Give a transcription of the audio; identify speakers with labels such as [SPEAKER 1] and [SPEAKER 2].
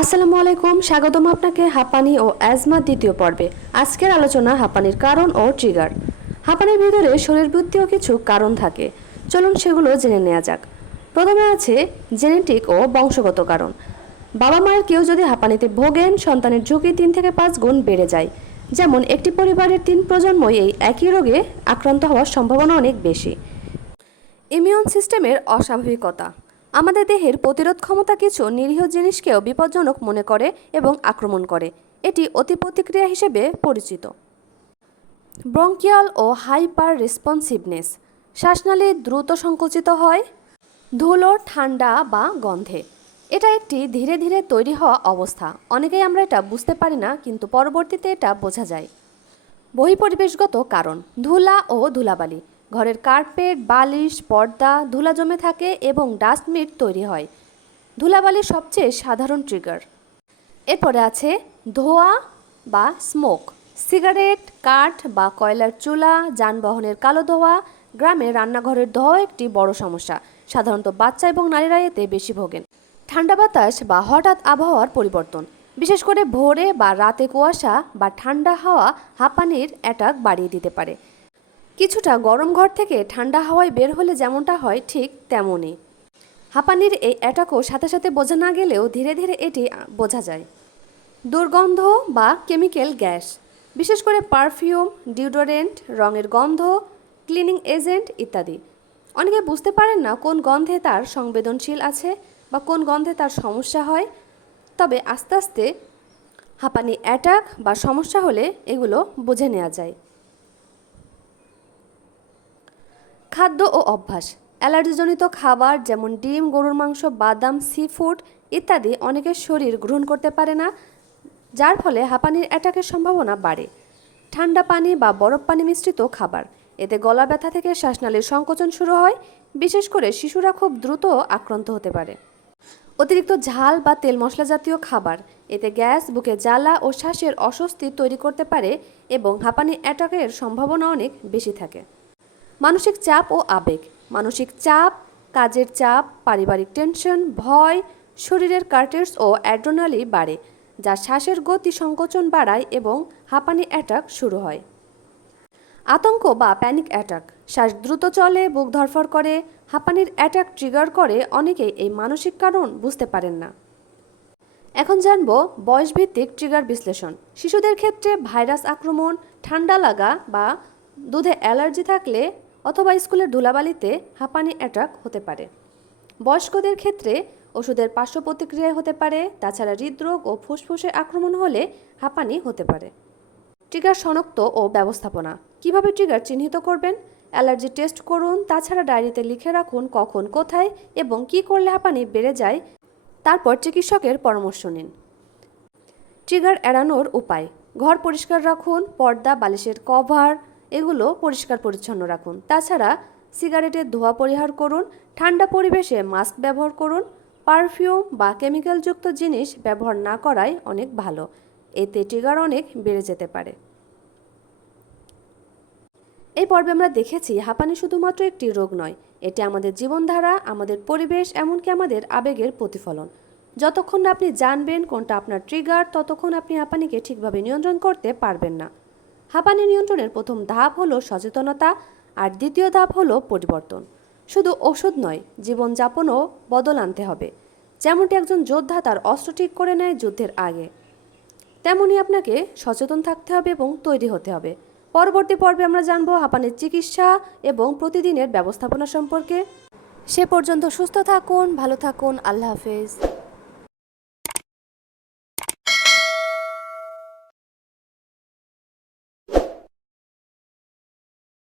[SPEAKER 1] আসসালামু আলাইকুম, স্বাগতম আপনাকে হাঁপানি ও অ্যাজমা দ্বিতীয় পর্বে। আজকের আলোচনা হাঁপানির কারণ ও ট্রিগার। হাঁপানির ভিতরে শরীরবৃত্তীয় কিছু কারণ থাকে। চলুন সেগুলো জেনে নেওয়া যাক। প্রথমে আছে জেনেটিক ও বংশগত কারণ। বাবা মায়ের কেউ যদি হাঁপানিতে ভোগেন, সন্তানের ঝুঁকি তিন থেকে পাঁচ গুণ বেড়ে যায়। যেমন একটি পরিবারের তিন প্রজন্মই এই একই রোগে আক্রান্ত হওয়ার সম্ভাবনা অনেক বেশি। ইমিউন সিস্টেমের অস্বাভাবিকতা। আমাদের দেহের প্রতিরোধ ক্ষমতা কিছু নিরীহ জিনিসকেও বিপজ্জনক মনে করে এবং আক্রমণ করে। এটি অতি প্রতিক্রিয়া হিসেবে পরিচিত। ব্রঙ্কিয়াল ও হাইপার রেসপন্সিভনেস শ্বাসনালী দ্রুত সংকুচিত হয়, ধুলো ঠান্ডা বা গন্ধে। এটা একটি ধীরে ধীরে তৈরি হওয়া অবস্থা। অনেকেই আমরা এটা বুঝতে পারি না, কিন্তু পরবর্তীতে এটা বোঝা যায়। বহিপরিবেশগত কারণ। ধুলা ও ধুলাবালি। ঘরের কার্পেট, বালিশ, পর্দা, ধুলা জমে থাকে এবং ডাস্টমিট তৈরি হয়। ধুলাবালির সবচেয়ে সাধারণ ট্রিগার। এরপরে আছে ধোঁয়া বা স্মোক। সিগারেট, কাঠ বা কয়লার চুলা, যানবাহনের কালো ধোঁয়া, গ্রামে রান্নাঘরের ধোয়া একটি বড় সমস্যা। সাধারণত বাচ্চা এবং নারীরা এতে বেশি ভোগেন। ঠান্ডা বাতাস বা হঠাৎ আবহাওয়ার পরিবর্তন। বিশেষ করে ভোরে বা রাতে কুয়াশা বা ঠান্ডা হাওয়া হাঁপানির অ্যাটাক বাড়িয়ে দিতে পারে। কিছুটা গরম ঘর থেকে ঠান্ডা হাওয়ায় বের হলে যেমনটা হয় ঠিক তেমনই। হাঁপানির এই অ্যাটাকও সাথে সাথে বোঝা না গেলেও ধীরে ধীরে এটি বোঝা যায়। দুর্গন্ধ বা কেমিক্যাল গ্যাস, বিশেষ করে পারফিউম, ডিওডোরেন্ট, রঙের গন্ধ, ক্লিনিং এজেন্ট ইত্যাদি। অনেকে বুঝতে পারেন না কোন গন্ধে তার সংবেদনশীল আছে বা কোন গন্ধে তার সমস্যা হয়, তবে আস্তে আস্তে হাঁপানি অ্যাটাক বা সমস্যা হলে এগুলো বুঝে নেওয়া যায়। খাদ্য ও অভ্যাস। অ্যালার্জিজনিত খাবার যেমন ডিম, গরুর মাংস, বাদাম সি ফুড ইত্যাদি অনেকের শরীর গ্রহণ করতে পারে না, যার ফলে হাঁপানির অ্যাটাকের সম্ভাবনা বাড়ে। ঠান্ডা পানি বা বরফ পানি মিশ্রিত খাবার। এতে গলা ব্যথা থেকে শ্বাসনালীর সংকোচন শুরু হয়, বিশেষ করে শিশুরা খুব দ্রুত আক্রান্ত হতে পারে। অতিরিক্ত ঝাল বা তেল মশলা জাতীয় খাবার। এতে গ্যাস, বুকে জ্বালা ও শ্বাসের অস্বস্তি তৈরি করতে পারে এবং হাঁপানি অ্যাটাকের সম্ভাবনা অনেক বেশি থাকে। মানসিক চাপ ও আবেগ। মানসিক চাপ, কাজের চাপ, পারিবারিক টেনশন, ভয়, শরীরের কার্টেস ও অ্যাড্রোনালি বাড়ে, যা শ্বাসের গতি সংকোচন বাড়ায় এবং হাঁপানি অ্যাটাক শুরু হয়। আতঙ্ক বা প্যানিক অ্যাটাক। শ্বাস দ্রুত চলে, বুক ধরফর করে, হাঁপানির অ্যাটাক ট্রিগার করে, অনেকেই এই মানসিক কারণ বুঝতে পারেন না। এখন জানব বয়সভিত্তিক ট্রিগার বিশ্লেষণ। শিশুদের ক্ষেত্রে ভাইরাস আক্রমণ, ঠান্ডা লাগা বা দুধে অ্যালার্জি থাকলে অথবা স্কুলের ধুলাবালিতে হাঁপানি অ্যাটাক হতে পারে। বয়স্কদের ক্ষেত্রে ওষুধের পার্শ্ব প্রতিক্রিয়ায় হতে পারে, তাছাড়া হৃদরোগ ও ফুসফুসের আক্রমণ হলে হাঁপানি হতে পারে। ট্রিগার শনাক্ত ও ব্যবস্থাপনা। কীভাবে ট্রিগার চিহ্নিত করবেন? অ্যালার্জি টেস্ট করুন, তাছাড়া ডায়েরিতে লিখে রাখুন কখন, কোথায় এবং কি করলে হাঁপানি বেড়ে যায়, তারপর চিকিৎসকের পরামর্শ নিন। ট্রিগার এড়ানোর উপায়। ঘর পরিষ্কার রাখুন, পর্দা, বালিশের কভার এগুলো পরিষ্কার পরিচ্ছন্ন রাখুন। তাছাড়া সিগারেটের ধোঁয়া পরিহার করুন, ঠান্ডা পরিবেশে মাস্ক ব্যবহার করুন, পারফিউম বা কেমিক্যালযুক্ত জিনিস ব্যবহার না করাই অনেক ভালো। এতে টিগার অনেক বেড়ে যেতে পারে। এই পর্বে আমরা দেখেছি, হাঁপানি শুধুমাত্র একটি রোগ নয়, এটি আমাদের জীবনধারা, আমাদের পরিবেশ, এমনকি আমাদের আবেগের প্রতিফলন। যতক্ষণ আপনি জানবেন কোনটা আপনার ট্রিগার, ততক্ষণ আপনি হাঁপানিকে ঠিকভাবে নিয়ন্ত্রণ করতে পারবেন না। হাঁপানি নিয়ন্ত্রণের প্রথম ধাপ হলো সচেতনতা, আর দ্বিতীয় ধাপ হলো পরিবর্তন। শুধু ওষুধ নয়, জীবনযাপনও বদল আনতে হবে। যেমনটি একজন যোদ্ধা তার অস্ত্র ঠিক করে নেয় যুদ্ধের আগে। তেমনই আপনাকে সচেতন থাকতে হবে এবং তৈরি হতে হবে। পরবর্তী পর্বে আমরা জানব হাঁপানির চিকিৎসা এবং প্রতিদিনের ব্যবস্থাপনা সম্পর্কে। সে পর্যন্ত সুস্থ থাকুন, ভালো থাকুন, আল্লাহ হাফেজ।